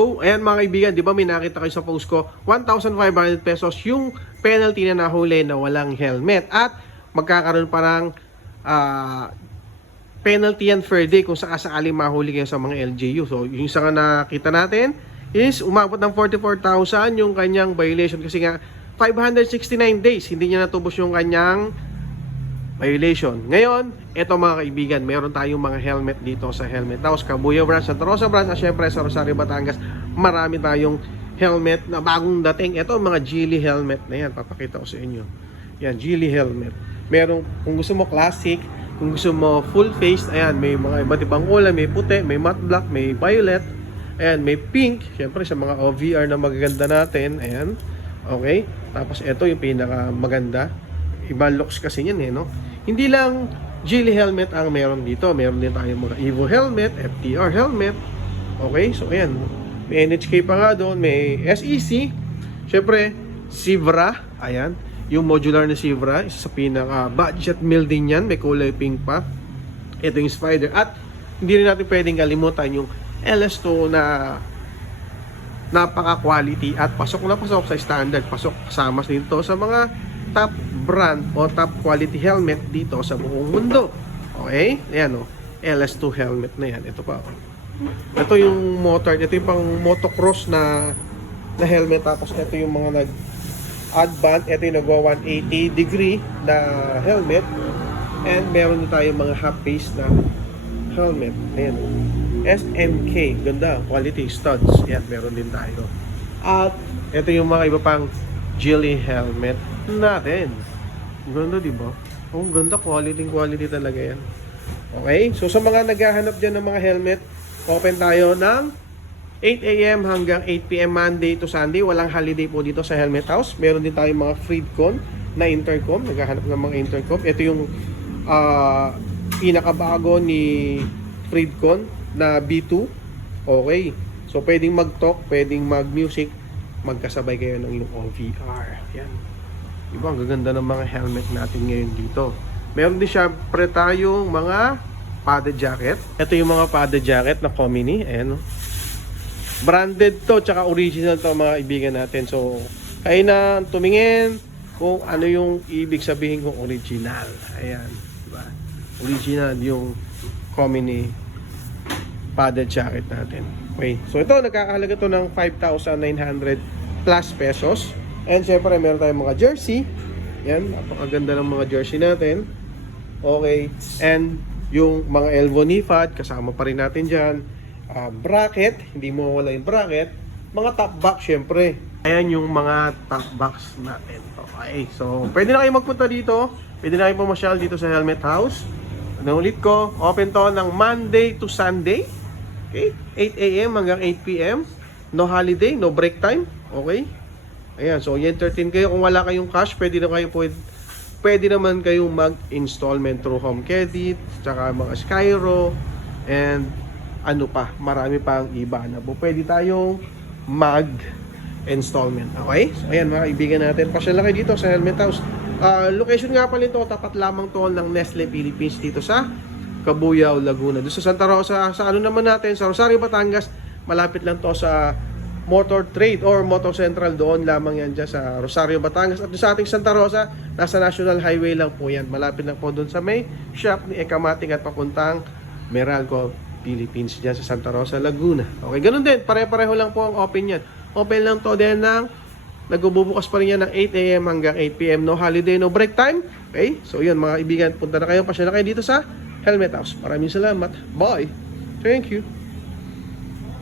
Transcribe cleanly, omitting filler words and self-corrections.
So, ayan mga kaibigan, di ba may nakita kayo sa post ko, 1,500 pesos yung penalty na nahuli na walang helmet. At magkakaroon pa ng penalty and fair day kung sakasakaling mahuli kayo sa mga LGU. So, yung isa nga nakita natin is umabot ng 44,000 yung kanyang violation kasi nga 569 days hindi niya natubos yung kanyang violation. Ngayon, eto mga kaibigan, meron tayong mga helmet dito sa Helmet House, Cabuyao Branch, Santa Rosa Branch, at syempre sa Rosario, Batangas, marami tayong helmet na bagong dating. Ito mga Geely helmet na yan, papakita ko sa inyo. Yan, Geely helmet. Merong, kung gusto mo classic, kung gusto mo full face, ayan, may mga iba't ibang kulay, may puti, may matte black, may violet, ayan, may pink, syempre sa mga OVR na magaganda natin, ayan, okay. Tapos ito yung pinaka maganda, ibang looks kasi yan no. Hindi lang Geely helmet ang meron dito. Meron din tayong mga Evo helmet, FTR helmet. Okay, so ayan. May NHK pa nga doon, may SEC. Syempre, Sivra, ayan. Yung modular na Sivra, isa sa pinaka budget meal din yan. May kulay pink pa. Ito yung Spider. At hindi rin natin pwedeng kalimutan yung LS2 na napaka-quality at pasok na pasok sa standard. Pasok kasama dito sa mga top brand o top quality helmet dito sa buong mundo. Okay? Ayan LS2 helmet na yan. Ito pa. Ito yung motor. Ito yung pang motocross na helmet. Tapos ito yung mga nag-advance. Ito yung nagwa 180 degree na helmet. And meron din tayong mga half face na helmet. Ayan. SMK. Ganda. Quality studs. Ayan. Meron din tayo. At ito yung mga iba pang Geely helmet natin. Ganda, di ba? Oh, ganda, quality talaga yan. Okay? So sa mga naghahanap diyan ng mga helmet, open tayo ng 8 AM hanggang 8 PM Monday to Sunday. Walang holiday po dito sa Helmet House. Meron din tayong mga Freedcon na intercom, naghahanap ng mga intercom. Ito yung pinakabago ni Freedcon na B2. Okay. So pwedeng mag-talk, pwedeng mag-music, magkasabay kayo ng yung OVR. Yan. Diba, ang gaganda ng mga helmet natin ngayon dito. Meron din syempre tayong mga padded jacket. Ito yung mga padded jacket na Komini. Ayan, branded to, tsaka original to mga kaibigan natin. So, kayo na tumingin kung ano yung ibig sabihin kung original. Ayan. Diba? Original yung Komini padded jacket natin. Okay. So, ito, nagkakahalaga to ng 5,900 plus pesos. And syempre meron tayong mga jersey. Yan, napakaganda ng mga jersey natin. Okay. And yung mga elbow knee pad, kasama pa rin natin dyan. Bracket, hindi mo wala yung bracket. Mga top box syempre. Ayan yung mga top box natin. Okay. So, pwede na kayo magpunta dito. Pwede na kayo pumasyal dito sa Helmet House. Ulit ko, open to ng Monday to Sunday. Okay. 8 AM hanggang 8 PM. No holiday, no break time. Okay. Ayan, so i-entertain kayo. Kung wala kayong cash, pwede naman kayong mag-installment through Home Credit, tsaka mga Skyro, and ano pa, marami pang iba na po. Pwede tayong mag-installment. Okay? So ayan mga kaibigan natin, pasyal lang kayo dito sa Helmet House. Location nga pala ito, tapat lamang to ng Nestle Philippines dito sa Cabuyao, Laguna. Doon sa Santa Rosa, sa ano naman natin, sa Rosario, Batangas, malapit lang to sa Motor Trade or Motor Central, doon lamang yan dyan sa Rosario, Batangas. At sa ating Santa Rosa, nasa National Highway lang po yan. Malapit lang po doon sa may shop ni Ekamating at papuntang Meralco, Philippines, dyan sa Santa Rosa, Laguna. Okay, ganun din. Pare-pareho lang po ang open yan. Open lang to din ng nagbubukas pa rin yan ng 8 AM hanggang 8 PM. No holiday, no break time. Okay, so yun mga ibigan, punta na kayo, pasya na kayo dito sa Helmet House. Maraming salamat. Bye. Thank you.